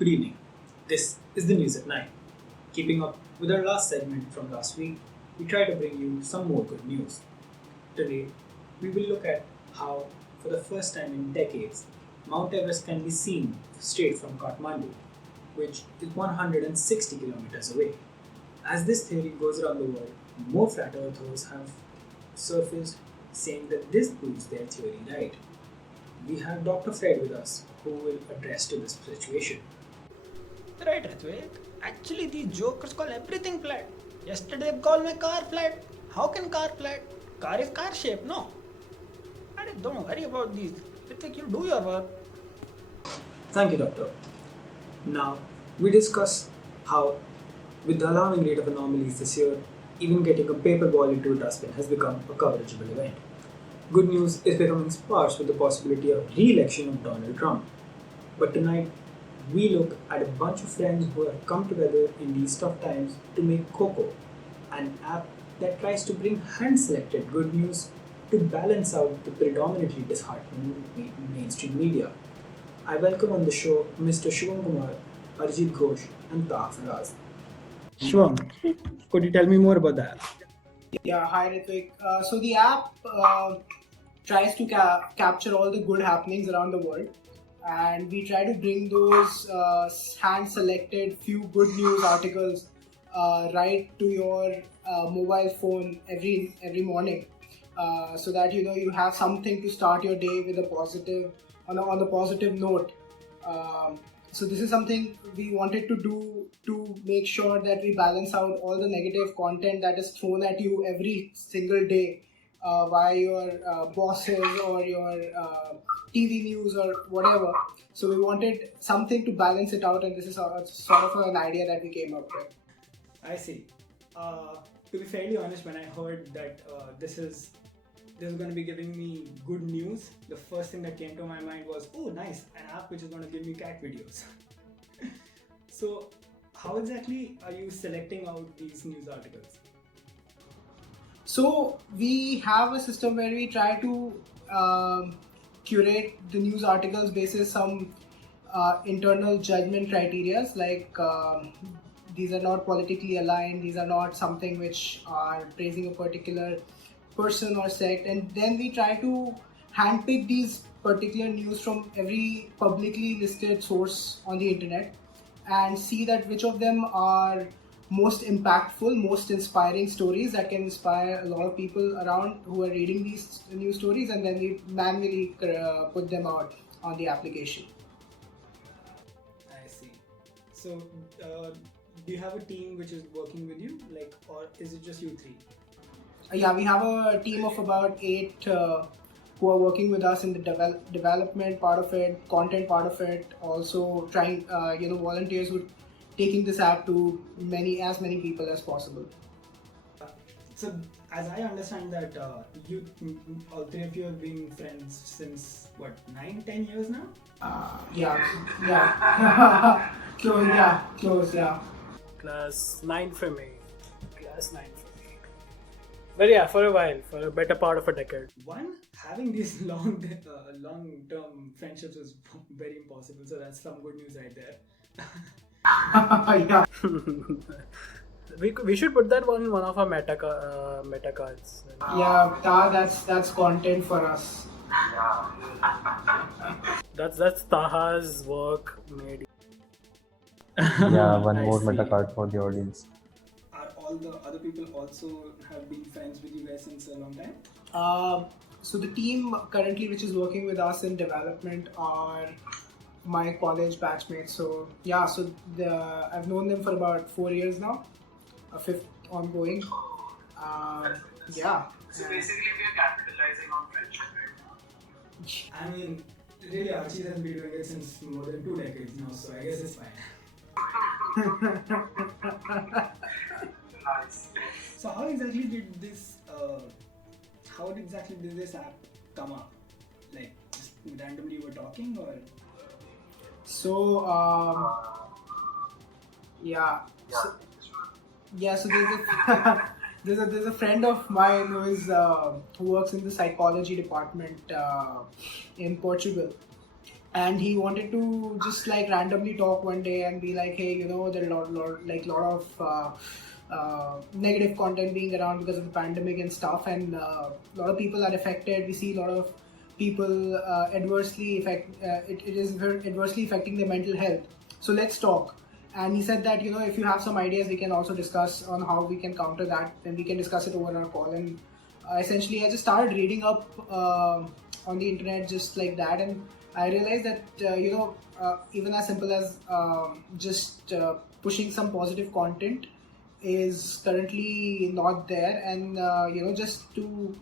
Good evening. This is the news at 9. Keeping up with our last segment from last week, we try to bring you some more good news. Today, we will look at how, for the first time in decades, Mount Everest can be seen straight from Kathmandu, which is 160 kilometers away. As this theory goes around the world, more flat earthers have surfaced saying that this proves their theory right. We have Dr. Fred with us, who will address to this situation. Right, Ritvik. Actually, these jokers call everything flat. Yesterday they called my car flat. How can car flat? Car is car shape, no? Don't worry about these. Ritvik, you do your work. Thank you, Doctor. Now, we discuss how, with the alarming rate of anomalies this year, even getting a paper ball into a dustbin has become a coverageable event. Good news is becoming sparse with the possibility of re-election of Donald Trump. But tonight, we look at a bunch of friends who have come together in these tough times to make Quoko, an app that tries to bring hand-selected good news to balance out the predominantly disheartening mainstream media. I welcome on the show Mr. Shivam Kumar, Arjit Ghosh, and Taha Faraz. Shivam, could you tell me more about that? Yeah, hi Ritvik. So the app tries to capture all the good happenings around the world, and we try to bring those hand-selected few good news articles right to your mobile phone every morning, so that you have something to start your day with a positive on the positive note. So this is something we wanted to do to make sure that we balance out all the negative content that is thrown at you every single day by your bosses or your TV news or whatever. So we wanted something to balance it out, and this is sort of an idea that we came up with. I see. To be fairly honest, when I heard that this is going to be giving me good news, the first thing that came to my mind was, oh, nice, an app which is going to give me cat videos. So, how exactly are you selecting out these news articles? So we have a system where we try to curate the news articles basis some internal judgment criterias, like these are not politically aligned, these are not something which are praising a particular person or sect, and then we try to handpick these particular news from every publicly listed source on the internet and see that which of them are most impactful, most inspiring stories that can inspire a lot of people around who are reading these news stories, and then we manually put them out on the application. I see. So, do you have a team which is working with you, or is it just you three? Yeah, we have a team of about 8 who are working with us in the development part of it, content part of it, also trying, volunteers who taking this app to as many people as possible. So, as I understand that you, all three of you have been friends since what, 9-10 years now? Yeah. Close, yeah. Class 9 for me. Class 9 for me. But yeah, for a while, for a better part of a decade. Having these long-term friendships is very impossible. So that's some good news right there. Yeah. We should put that one of our meta cards. Yeah, that's content for us. That's Taha's work made. Yeah, one I more see. meta card for the audience. Are all the other people also have been friends with you guys since a long time? So the team currently which is working with us in development are my college batchmates. So yeah, I've known them for about 4 years now, a fifth ongoing. Yeah. So basically, we are capitalizing on friendship right now. I mean, really, Archie has been doing it since more than 2 decades now, so I guess it's fine. Nice. So how exactly did this app come up? Like, just randomly you were talking, or? So yeah. So there's a friend of mine who works in the psychology department in Portugal, and he wanted to just like randomly talk one day and be like, hey, there are lot of negative content being around because of the pandemic and stuff, and a lot of people are affected. We see a lot of people it is adversely affecting their mental health. So let's talk. And he said that if you have some ideas, we can also discuss on how we can counter that, and we can discuss it over our call. And essentially, I just started reading up on the internet just like that, and I realized that even as simple as just pushing some positive content is currently not there, and just to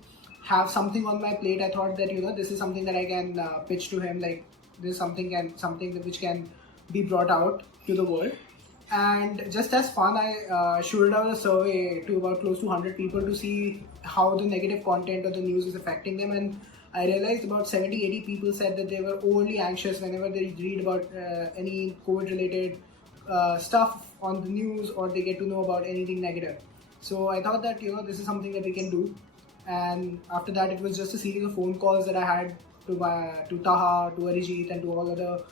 have something on my plate, I thought that this is something that I can pitch to him. Like this is something which can be brought out to the world. And just as fun, I shooted out a survey to about close to 100 people to see how the negative content of the news is affecting them. And I realized about 70-80 people said that they were overly anxious whenever they read about any COVID related stuff on the news, or they get to know about anything negative. So I thought that this is something that we can do. And after that, it was just a series of phone calls that I had to Taha, to Arijit, and to all other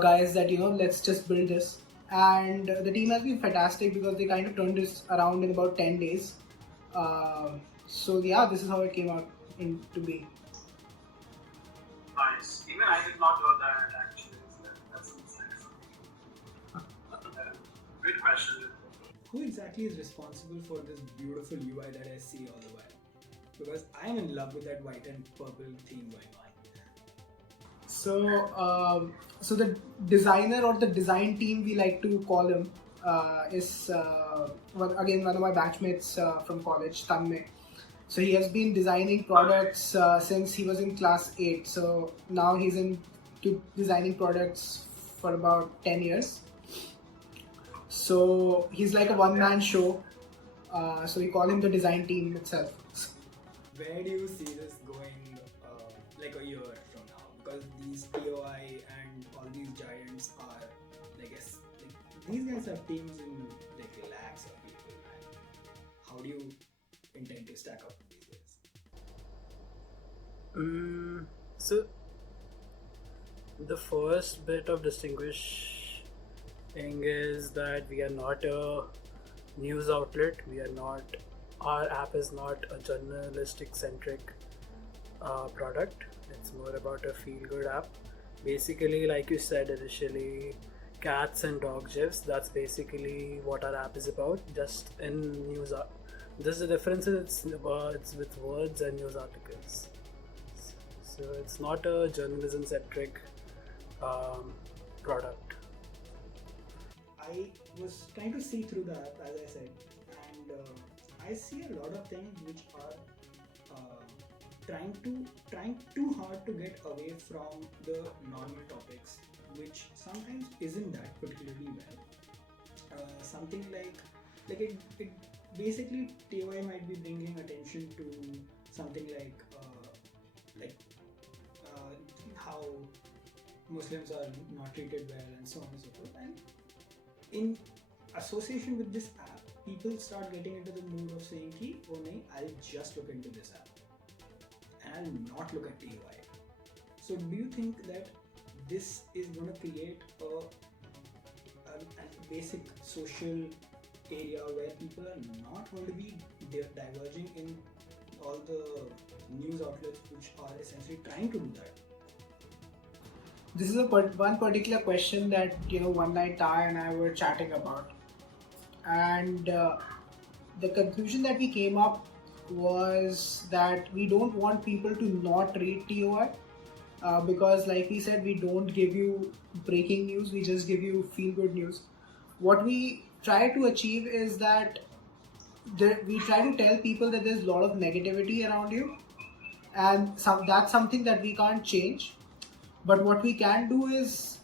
guys that let's just build this. And the team has been fantastic because they kind of turned this around in about 10 days. So yeah, this is how it came out into being. Nice. Even I did not know that actually. That's good question. Who exactly is responsible for this beautiful UI that I see all the while? Because I'm in love with that white and purple theme going on. So the designer, or the design team, we like to call him, is one of my batchmates from college, Tanmay. So he has been designing products since he was in class 8. So now he's into designing products for about 10 years. So he's like a one-man show. So we call him the design team itself. Where do you see this going like a year from now? Because these TOI and all these giants are, like these guys have teams in like lakhs of people. And how do you intend to stack up these guys? So the first bit of distinguishing is that we are not a news outlet. Our app is not a journalistic centric product. It's more about a feel good app. Basically, like you said initially, cats and dog gifs, that's basically what our app is about, just in news. Just the difference is it's with words and news articles. So it's not a journalism centric product. I was trying to see through the app, as I said, and I see a lot of things which are trying too hard to get away from the normal topics, which sometimes isn't that particularly well. Something like it basically TOI might be bringing attention to something like how Muslims are not treated well and so on and so forth. And in association with this app, people start getting into the mood of saying ki, oh nahi, I'll just look into this app and I'll not look at TOI. So do you think that this is going to create a basic social area where people are not going to be diverging in all the news outlets which are essentially trying to do that? This is one particular question that one night Ty and I were chatting about, and the conclusion that we came up was that we don't want people to not read TOI because, like we said, we don't give you breaking news, we just give you feel good news. What we try to achieve is that we try to tell people that there's a lot of negativity around you, and that's something that we can't change. But what we can do is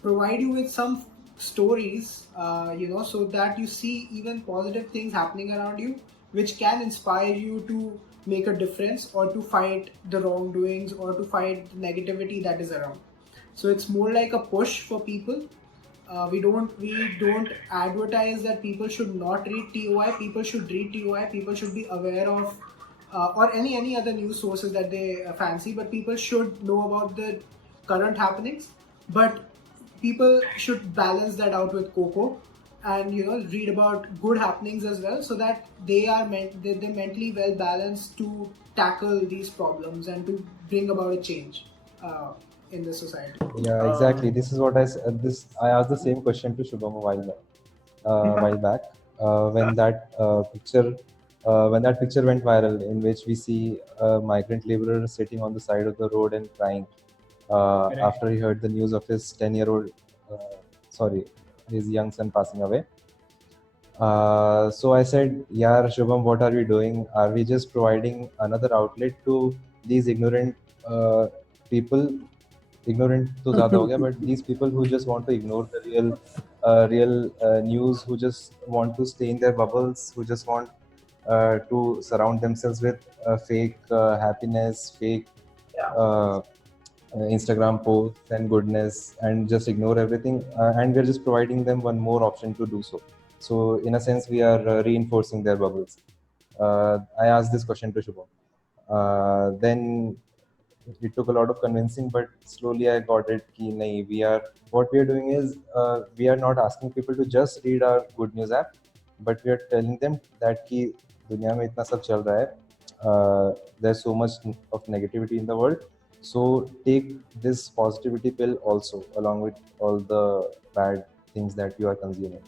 provide you with some stories, so that you see even positive things happening around you, which can inspire you to make a difference, or to fight the wrongdoings, or to fight the negativity that is around. So it's more like a push for people. We don't advertise that people should not read TOI. People should read TOI. People should be aware of or any other news sources that they fancy, but people should know about the current happenings, but people should balance that out with Quoko and read about good happenings as well, so that they're mentally well balanced to tackle these problems and to bring about a change in the society. Yeah, exactly. This is what this I asked the same question to Shubham while back when that picture went viral, in which we see a migrant laborer sitting on the side of the road and crying after he heard the news of his 10-year-old, his young son passing away. So I said, "Yeah, Shubham, what are we doing? Are we just providing another outlet to these uh, people? Ignorant to ज़्यादा हो गया, but these people who just want to ignore the real news, who just want to stay in their bubbles, who just want to surround themselves with fake happiness, fake uh, Instagram posts and goodness, and just ignore everything. And we're just providing them one more option to do so. So, in a sense, we are reinforcing their bubbles. I asked this question to Shubham. Then it took a lot of convincing, but slowly I got it. Ki nahi, what we are doing is we are not asking people to just read our good news app, but we are telling them that ki दुनिया में इतना सब चल रहा है. There's so much of negativity in the world. So take this positivity pill also, along with all the bad things that you are consuming.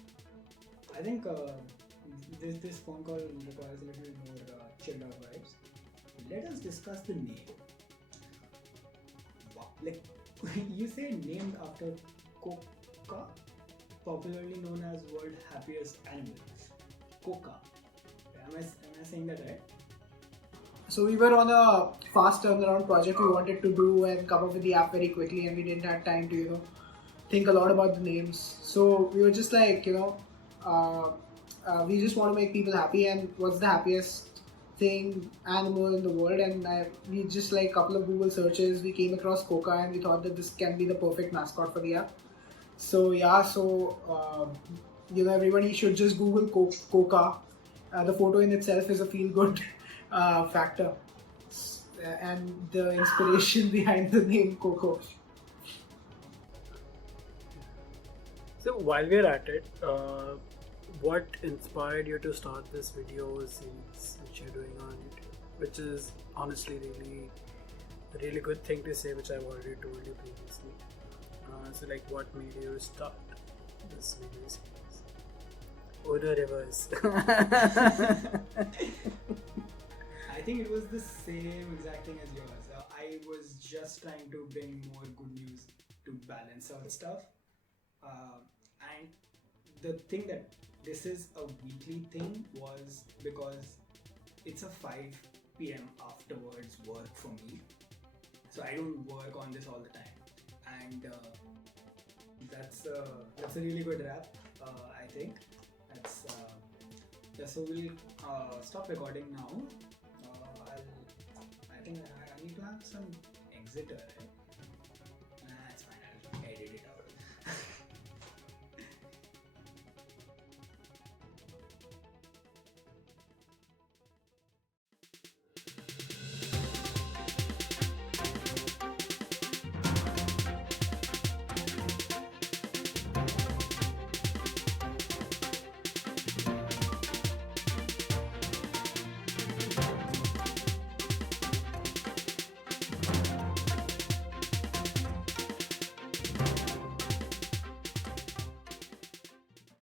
I think this phone call requires a little more chilled out vibes. Let us discuss the name. Wow. Like you say, named after Quokka, popularly known as world happiest animals. Quokka. Am I saying that right? So we were on a fast turnaround project we wanted to do and come up with the app very quickly, and we didn't have time to think a lot about the names. So we were just like we just want to make people happy, and what's the happiest animal in the world, and we just like a couple of Google searches, we came across Coca, and we thought that this can be the perfect mascot for the app. So everybody should just Google Coca. The photo in itself is a feel good factor, and the inspiration behind the name Coco. So while we're at it, what inspired you to start this video series which you're doing on YouTube? Which is honestly a really good thing to say, which I've already told you previously. So like, what made you start this video series? Or the reverse? I think it was the same exact thing as yours. I was just trying to bring more good news to balance out stuff. And the thing that this is a weekly thing was because it's a 5 p.m. afterwards work for me. So I don't work on this all the time. And that's a really good wrap, I think. So we'll stop recording now. I think I need to have some exit, right?